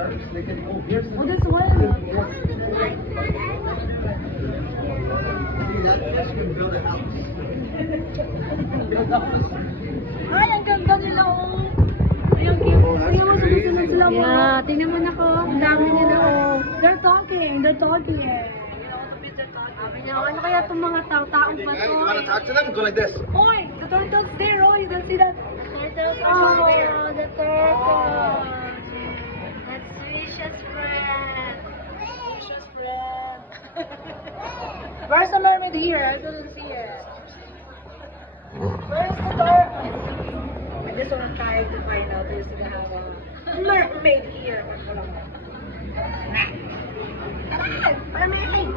Oh, that's why. Ay, ang ganda nila, oh. Ay, ang cute. Ay, mo sunod sila mo. Yeah, tingnan mo na ko. Ang dami nila, oh. They're talking. They're talking. Sabi niya, ano kaya itong mga taong ba to? You want to talk to them? Go like this. Oy, the turtle's there, oh. You can see that. Turtles, oh, the turtles. That's Swisha's friend. Precious friend. Where's the mermaid here? I don't see it. Where's the turtle? I just want to try to find out if they have a mermaid here. Mermaid!